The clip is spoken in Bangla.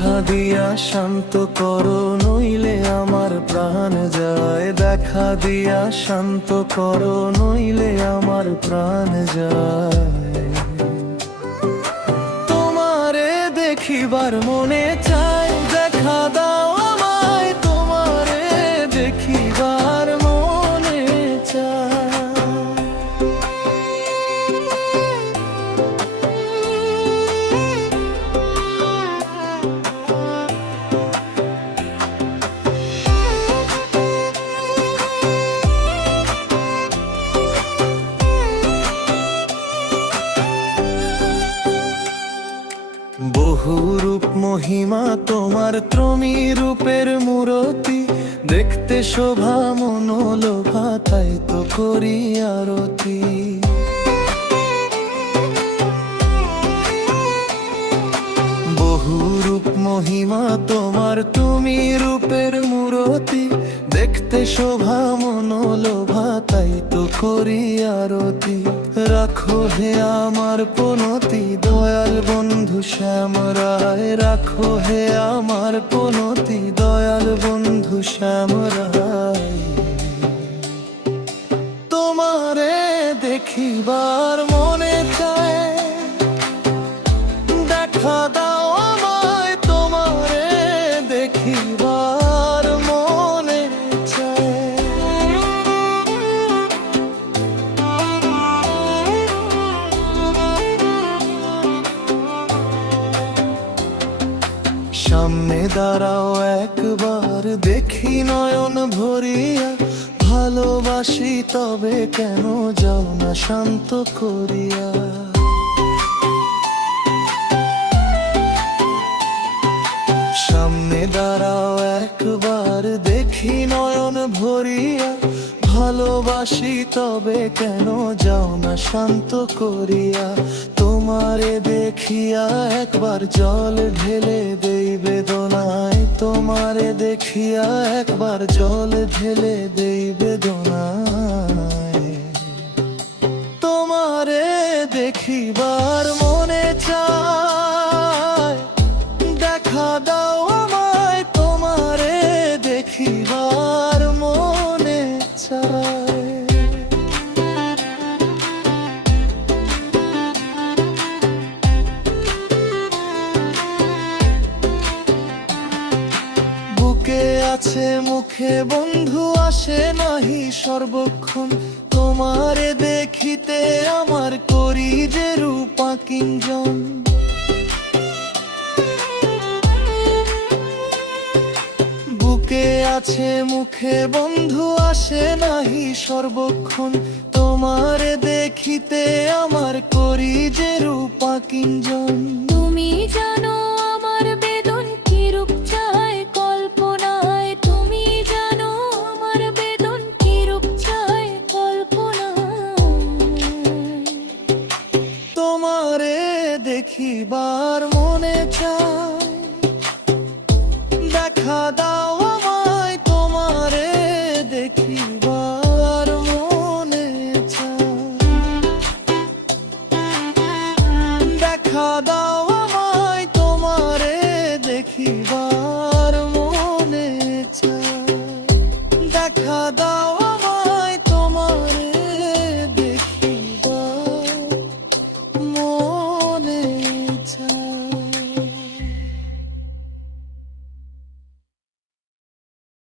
দেখা দিয়া শান্ত করো নইলে আমার প্রাণ যায়। দেখা দিয়া শান্ত করো নইলে আমার প্রাণ যায়। তোমারে দেখিবার মনে চায়, দেখা দাও আমায় তোমারে দেখিবার মনে চায়। বহু রূপ মহিমা তোমার, ত্রমী রূপের মূরতি। দেখতে শোভা মনোলোভা, তাই তো করি আরতি। বহু রূপ মহিমা তোমার, তুমি রূপের মূরতি। দেখতে শোভা মনোলোভা, তাই তো করি আরতি। রাখো হে আমার পনতি দয়াল বন্ধু শ্যাম রায়। রাখো হে আমার পনতি দয়াল বন্ধু শ্যাম রায়। তোমারে দেখিবার মনে চায়, দেখা দাও আমায় তোমারে দেখিবার মনে চায়। সামনে দাঁড়াও একবার, দেখি নয়ন ভরিয়া। ভালোবাসি তবে কেন যাও না শান্ত করিয়া। সামনে দাঁড়াও একবার, দেখি নয়ন ভরিয়া। ভালোবাসি তবে কেন যাও না শান্ত করিয়া। তোমারে দেখিয়া একবার জল ঢেলে দেই বেদনায়। তোমারে দেখিয়া একবার জল ঢেলে দেই বেদনায়। তোমারে দেখিবার মনে চায়, দেখা দাও আমায় তোমারে দেখিবার মনে চায়। বুকে আছে মুখে বন্ধু আসে নাহি সর্বক্ষণ। তোমারে দেখিতে আমার করি যে রূপা কিঞ্জন। বুকে আছে মুখে বন্ধু আসে নাহি সর্বক্ষণ। তোমারে দেখিতে আমার করি যে রূপা কিঞ্জন। তুমি জানো আমার বেদন কি রূপ চায় কল্পনায়। তুমি জানো আমার বেদন কি রূপ চায় কল্পনায়। তোমারে দেখিবার মনে চায়, দেখা দাও আমায় তোমারে দেখিবার মনে চায়। দেখা দাও আমায় তোমারে দেখিবার